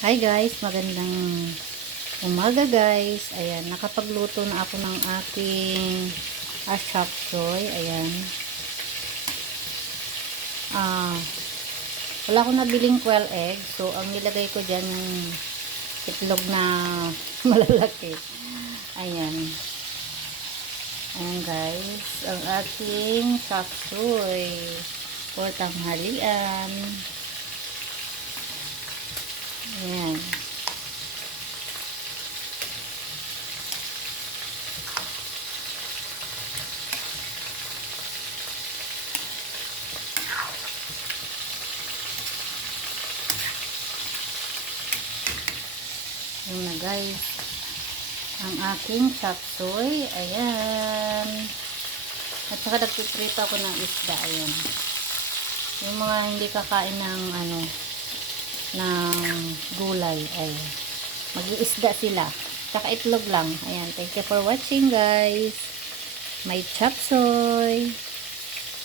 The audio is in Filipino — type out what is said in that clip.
Hi guys, magandang umaga guys. Ayan, nakapagluto na ako ng aking chop suey. Ayan. Wala akong nabiling quail egg. So, ang nilagay ko dyan yung itlog na malalaki. Ayan. Ayan guys, ang aking chop suey for tanghalian. Ayan. Ayan na guys. Ang aking chop suey. Ayan. At saka nagpiprito ako ng isda. Ayan. Yung mga hindi kakain ng ng gulay ay mag-iisda sila. Saka itlog lang. Ayan. Thank you for watching guys. My chop suey.